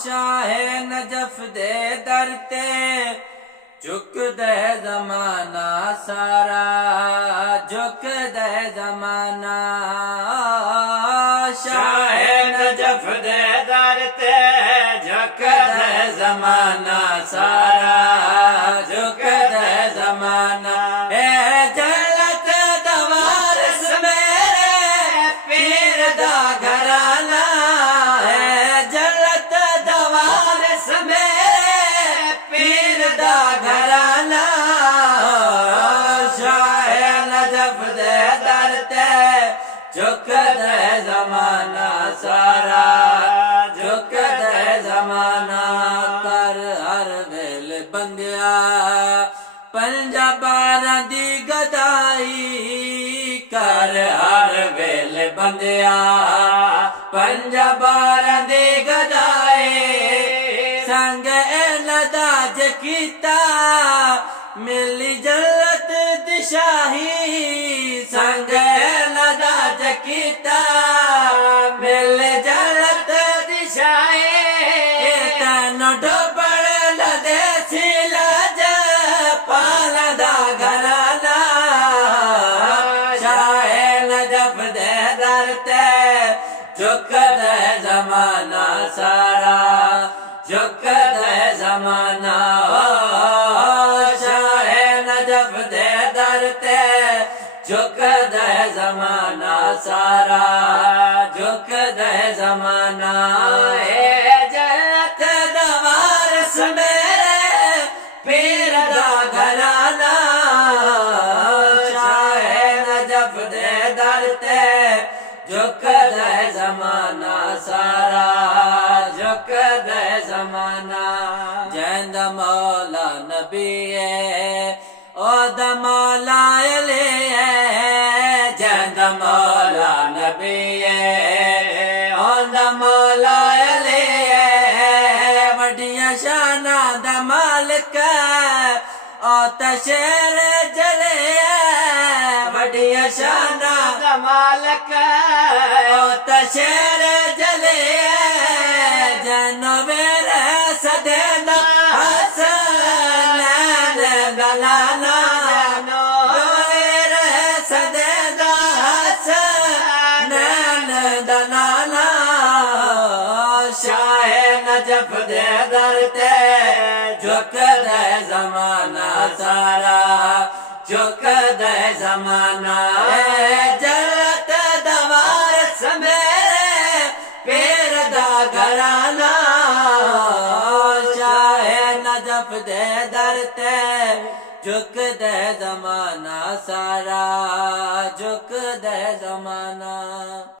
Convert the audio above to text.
शाहे नजफ दे दरते झुक दे जमाना सारा, झुक दे जमाना। शाहे नजफ दे दरते झुक दे जमाना सारा, झुक दे जमाना। जलत दवारस मेरे पीर दा घराना है, जलत दवारस मेरे पीर दा घराना। शाहे नजफ दे दरते झुक दे जमाना सारा, झुक दे जमाना। कर हर वेल बंदिया पंजाबारा दी गदाई, कर हर वेल बंदिया पंजाबारा दी गदाई। संग लदा जकीता मिली जन्नत दिशाही, संग लदा जकीता मिली जन्नत दिशाही। तेनो डोबड़ लदे सिलाज पालदा घराना। शाहे नजफ दे दरते झुक दे जमाना सारा, झुक दे जमाना। शाहे नजफ दे दरते झुक दे जमाना सारा, झुक दे जमाना। जन्नत दवारस मेरे पीर दा घराना। शाहे नजफ दे दरते झुक दे जमाना सारा, झुक दे जमाना। जैंद मौला नबी ओ द मौला अली है, जैंद मौला नबी ओ द मौला अली है। वड्डियां शाना दा मालिक ओ तशेर जले, वड्डियां शाना दा मालिक ओ तशेर जले। जनो वेरे सदेदा हसन दलाना, जनो वेरे सदेदा हसन दलाना। शाहे नजफ दे दरते झुक दे जमाना सारा, झुक दे जमाना। जन्नत दवारस मेरे पीर दा घराना। शाहे नजफ दे दरते झुक दे जमाना सारा, झुक दे जमाना।